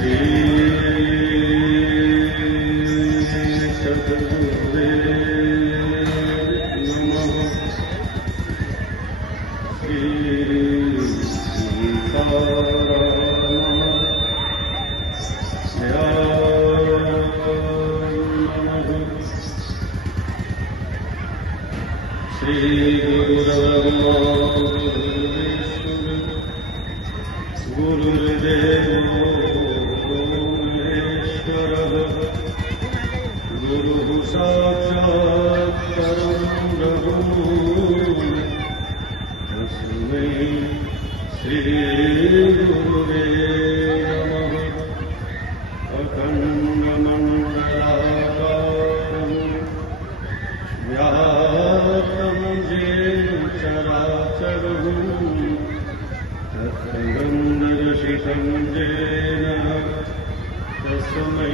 श्री सद्गुरुदेव नमः। श्री श्री गुरुर्ब्रह्मा गुरुर्देवो महेश्वरः गुरुः साक्षात् परं ब्रह्म तस्मै श्री गुरुवे नमः। अखण्डमण्डलाकारं व्याप्तं येन चराचरं तत्पदं दर्शितं येन तस्मै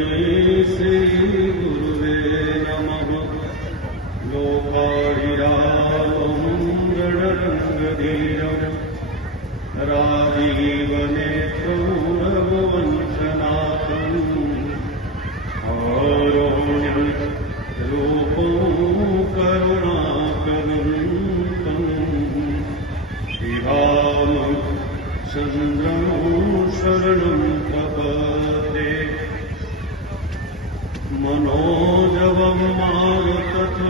श्रीगुरुवे नमः। लोकाभिरामं गणरङ्गधीरं राजीवनेत्रं रघुवंशनाथम् आरोण्यं रूपं करुणाकरं श्रीरामचन्द्रं शरणं प्रपद्ये। मनोजवं मारुततुल्यवेगं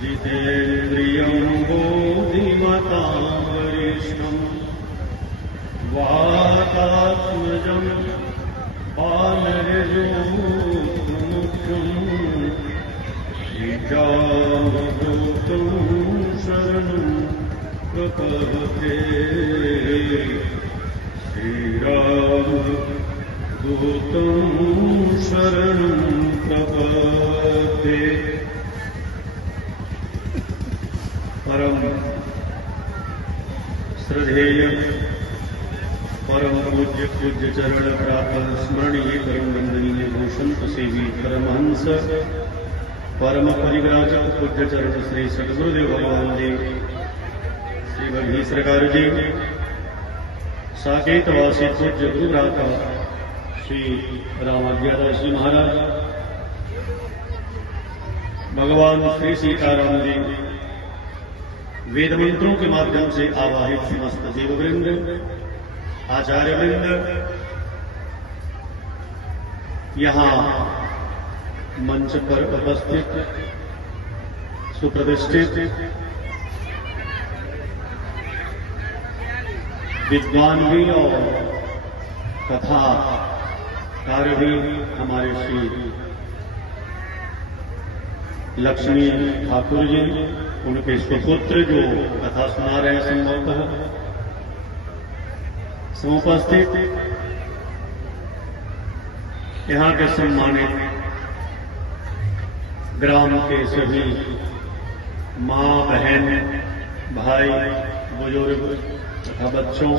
जितेन्द्रियं बोधिमतां वरिष्ठं वातात्मजं बालयजोमुख्यं श्रीरामदूतं शरणं प्रपद्ये। श्रीरामदूतं शरणं प्रपद्ये। परम श्रद्धेय परम पूज्य चरण प्रातः स्मरणीय परम वंदनीय भूषंत सेवी परमहंस परम परिव्राजक पूज्य चरण श्री सद्गुरुदेव भगवान जी श्री बघी सरकार जी साकेतवासी पूज्य गुरु भ्राता श्री रामाज्ञादास जी महाराज भगवान श्री सीताराम जी वेद मंत्रों के माध्यम से आवाहित समस्त देववृंद आचार्य वृंद यहाँ मंच पर उपस्थित सुप्रतिष्ठित विद्वान भी और कथा कार्य भी हमारे श्री लक्ष्मी ठाकुर जी उनके सुपुत्र जो कथा सुना रहे हैं संभवतः समुपस्थित यहाँ के सम्मानित ग्राम के सभी मां बहन भाई बुजुर्ग तथा बच्चों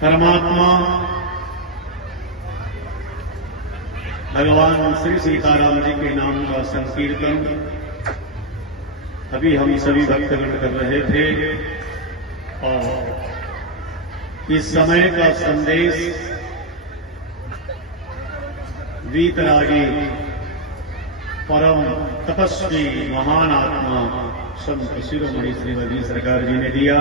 परमात्मा भगवान श्री सीताराम जी के नाम का संकीर्तन अभी हम सभी भक्तगण कर रहे थे और इस समय का संदेश वीतरागी परम तपस्वी महान आत्मा संत शिरोमणि श्रीमती सरकार जी ने दिया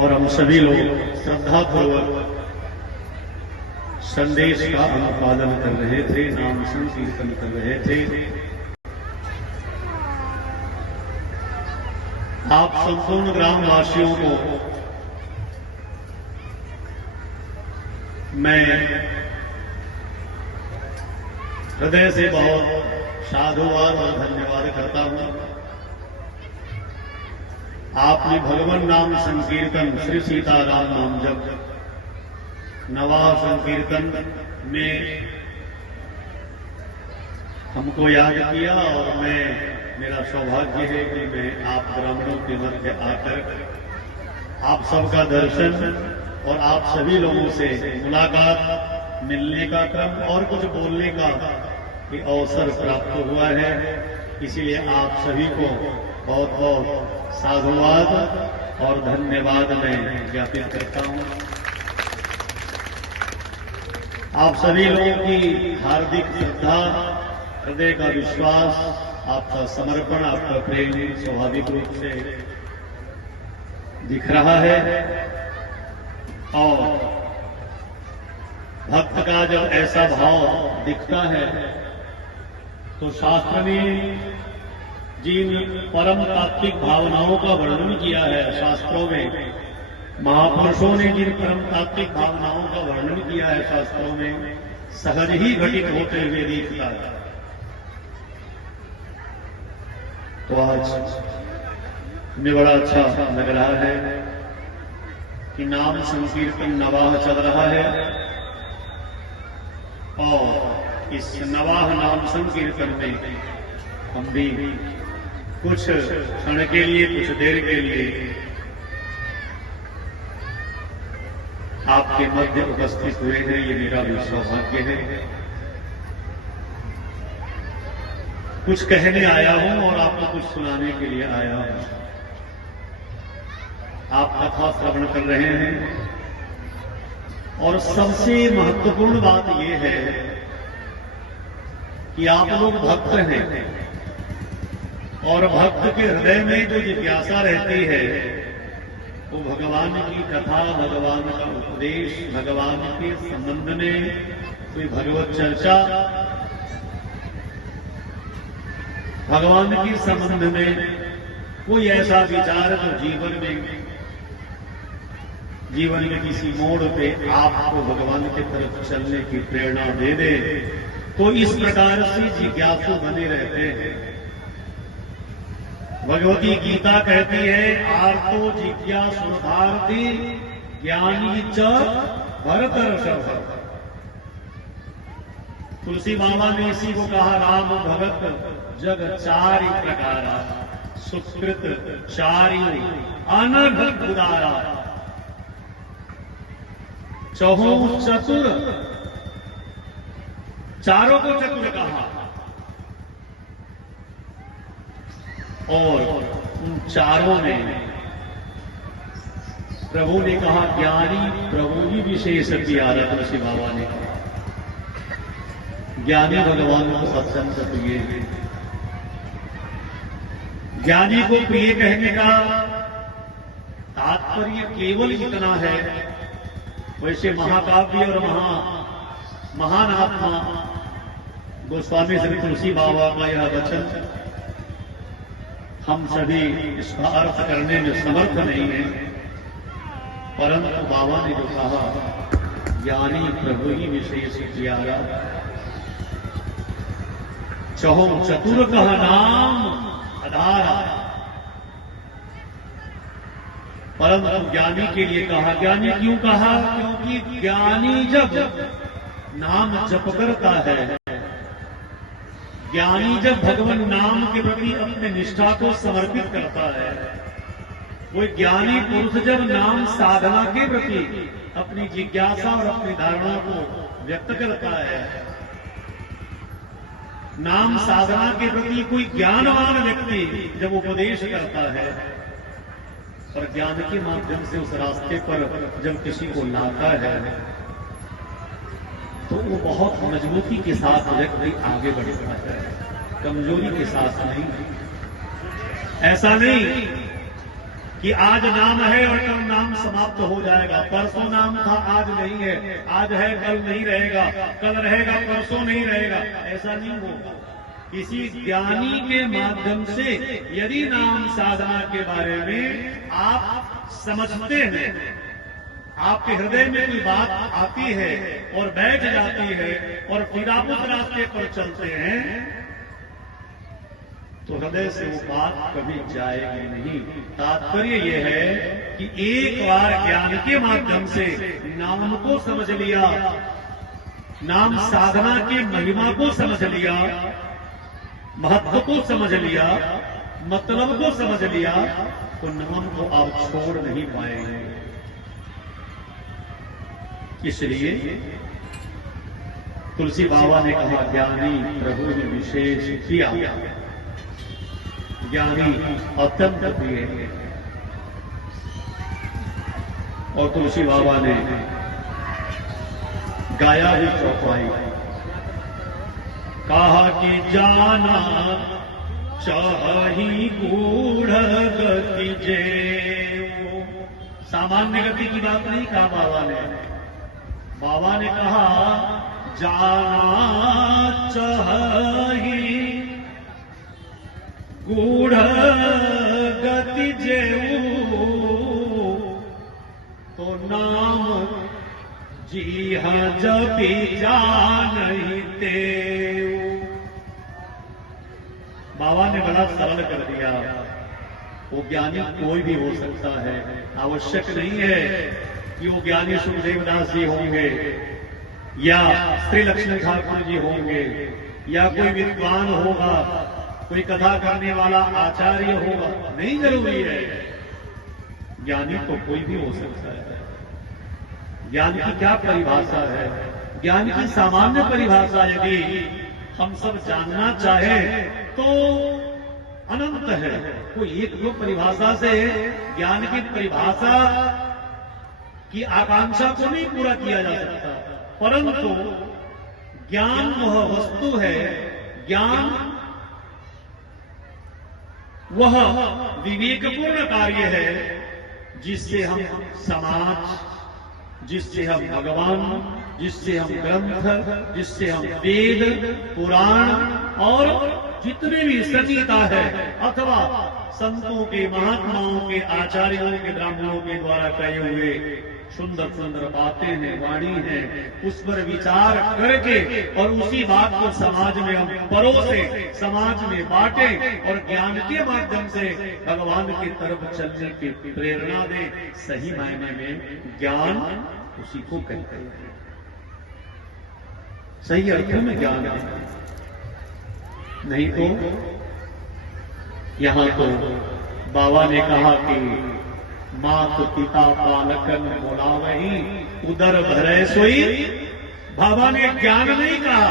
और हम सभी लोग श्रद्धापूर्वक संदेश का अनुपालन कर रहे थे, नाम संकीर्तन कर रहे थे। आप संपूर्ण ग्रामवासियों को मैं हृदय से बहुत साधुवाद और धन्यवाद करता हूं। आपने भगवान नाम संकीर्तन श्री सीताराम नाम जप नवा संकीर्तन में हमको याद किया और मेरा सौभाग्य है कि मैं आप ब्राह्मणों के मध्य आकर आप सबका दर्शन और आप सभी लोगों से मुलाकात, मिलने का क्रम और कुछ बोलने का अवसर प्राप्त हुआ है। इसीलिए आप सभी को बहुत बहुत साधुवाद और धन्यवाद मैं ज्ञापित करता हूं। आप सभी लोगों की हार्दिक श्रद्धा, हृदय का विश्वास, आपका समर्पण, आपका प्रेम स्वाभाविक रूप से दिख रहा है। और भक्त का जब ऐसा भाव दिखता है तो शास्त्र ने जिन परम तात्विक भावनाओं का वर्णन किया है, शास्त्रों में महापुरुषों ने जिन परम तात्विक भावनाओं का वर्णन किया है शास्त्रों में, सहज ही घटित होते हुए दिखता है। तो आज हमें बड़ा अच्छा लग रहा है कि नाम संकीर्तन नवाह चल रहा है और इस नवाह नाम संकीर्तन में हम भी कुछ क्षण के लिए, कुछ देर के लिए आपके मध्य उपस्थित हुए हैं। ये मेरा भी सौभाग्य है। कुछ कहने आया हूं और आपको कुछ सुनाने के लिए आया हूं। आप कथा श्रवण कर रहे हैं और सबसे महत्वपूर्ण बात यह है कि आप लोग भक्त हैं और भक्त के हृदय में जो जिज्ञासा रहती है वो भगवान की कथा, भगवान का उपदेश, भगवान के संबंध में कोई भगवत चर्चा, भगवान के संबंध में कोई ऐसा विचार जो जीवन में किसी मोड़ पे आपको भगवान की तरफ चलने की प्रेरणा दे दे, तो इस प्रकार से जिज्ञासु बने रहते हैं। भगवती गीता कहती है, आर्तो जिज्ञासुधार्थी ज्ञानी च भरतर्षभ। तुलसी बाबा ने इसी को कहा, राम भगत जग चारि प्रकारा, सुकृत चारि अनघ उदारा, चहु चतुर, चारों को चतुर कहा। और उन चारों में प्रभु ने कहा ज्ञानी प्रभु ही विशेष प्यारा। तुलसी बाबा ने कहा ज्ञानी भगवान को अत्यंत प्रिय है। ज्ञानी को प्रिय कहने का तात्पर्य केवल इतना है, वैसे महाकाव्य और महान आत्मा गोस्वामी श्री तुलसी बाबा का यह वचन हम सभी इसका अर्थ करने में समर्थ नहीं है, परंतु बाबा ने जो कहा ज्ञानी प्रभु ही विशेष प्यारा, चहो चतुर कहा नाम आधारा। परंतु ज्ञानी के लिए कहा, ज्ञानी क्यों कहा? क्योंकि ज्ञानी जब नाम जप करता है, ज्ञानी जब भगवान नाम के प्रति अपने निष्ठा को समर्पित करता है, वो ज्ञानी पुरुष जब नाम साधना के प्रति अपनी जिज्ञासा और अपनी धारणा को व्यक्त करता है, नाम साधना के प्रति कोई ज्ञानवान व्यक्ति जब उपदेश करता है और ज्ञान के माध्यम से उस रास्ते पर जब किसी को लाता है, तो वो बहुत मजबूती के साथ व्यक्ति आगे बढ़ता है, कमजोरी के साथ नहीं। ऐसा नहीं कि आज नाम है और कल नाम समाप्त हो जाएगा, परसों नाम था आज नहीं है, आज है कल नहीं रहेगा, कल रहेगा परसों नहीं रहेगा, ऐसा नहीं होगा। किसी ज्ञानी के माध्यम से यदि नाम साधना के बारे में आप समझते हैं, आपके हृदय में कोई बात आती है और बैठ जाती है और फिर आप उस रास्ते पर चलते हैं, तो हृदय से वो बात कभी जाएगी नहीं। तात्पर्य ये है कि एक बार ज्ञान के माध्यम से नाम को समझ लिया, नाम साधना की महिमा को समझ लिया, महत्व को समझ लिया, मतलब को समझ लिया, तो नाम को आप छोड़ नहीं पाएंगे। इसलिए तुलसी बाबा ने कहा ज्ञानी प्रभु ने विशेष किया। ज्ञानी अत्यंत प्रिय है। और तुलसी बाबा ने गाया भी चौपाई, कहा कि जाना चाही गूढ़ गति जे। सामान्य गति की बात नहीं कहा बाबा ने। बाबा ने कहा जाना चाही गूढ़ गति जे, तो नाम जी हाँ जपी जानहि तेऊ। बाबा ने बड़ा सरल कर दिया। वो ज्ञानी कोई भी हो सकता है, आवश्यक नहीं है कि वो ज्ञानी सुखदेव दास जी होंगे या श्री लक्ष्मण ठाकुर जी होंगे या कोई विद्वान होगा, कोई कथा करने वाला आचार्य होगा, नहीं जरूरी है। ज्ञानी तो कोई भी हो सकता है। ज्ञान की क्या परिभाषा है? ज्ञान की सामान्य परिभाषा यदि हम सब जानना चाहें तो अनंत है। कोई एक दो परिभाषा से ज्ञान की परिभाषा की आकांक्षा को नहीं पूरा किया जा सकता, परंतु ज्ञान वह वस्तु है, ज्ञान वह विवेकपूर्ण कार्य है जिससे हम समाज, जिससे हम भगवान, जिससे हम ग्रंथ, जिससे हम वेद, पुराण और जितने भी संगीता है अथवा संतों के, महात्माओं के, आचार्यों के, ब्राह्मणों के द्वारा कहे हुए सुंदर सुंदर बातें हैं, वाणी है, उस पर विचार करके और उसी बात को समाज में हम परोसे, समाज में बांटे और ज्ञान के माध्यम से भगवान की तरफ चलने की प्रेरणा दे। सही मायने में ज्ञान उसी को कहते हैं, सही अर्थों में ज्ञान है। नहीं तो यहां तो बाबा ने कहा कि मात पिता बालकन बोलावही, उदर भरे सोई। बाबा ने ज्ञान नहीं कहा,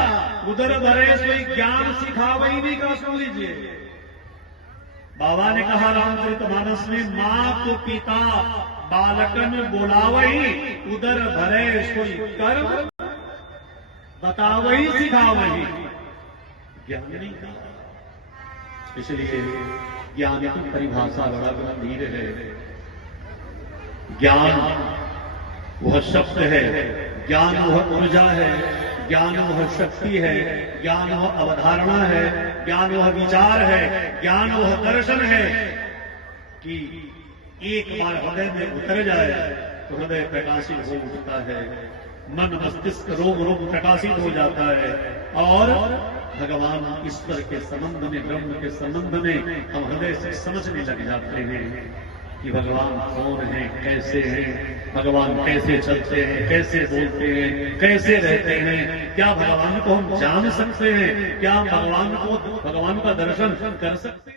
उदर भरे सोई ज्ञान सिखावही नहीं कहा। सुन लीजिए, बाबा ने कहा रामचरितमानस में मात पिता बालकन बोलावही, उदर भरे सोई कर्म बतावही सिखावही। ज्ञान नहीं कहा। इसलिए ज्ञान की परिभाषा बड़ा गंभीर है। ज्ञान वह शब्द है, ज्ञान वह ऊर्जा है, ज्ञान वह शक्ति है, ज्ञान वह अवधारणा है, ज्ञान वह विचार है, ज्ञान वह दर्शन है कि एक बार हृदय में उतर जाए तो हृदय प्रकाशित हो उठता है, मन मस्तिष्क रोम रोम प्रकाशित हो जाता है और भगवान ईश्वर के संबंध में, ब्रह्म के संबंध में हम हृदय से समझने लग जाते हैं कि भगवान कौन है, कैसे हैं, भगवान कैसे चलते हैं, कैसे बोलते हैं, कैसे रहते हैं। क्या भगवान को हम जान सकते हैं? क्या भगवान का दर्शन कर सकते हैं?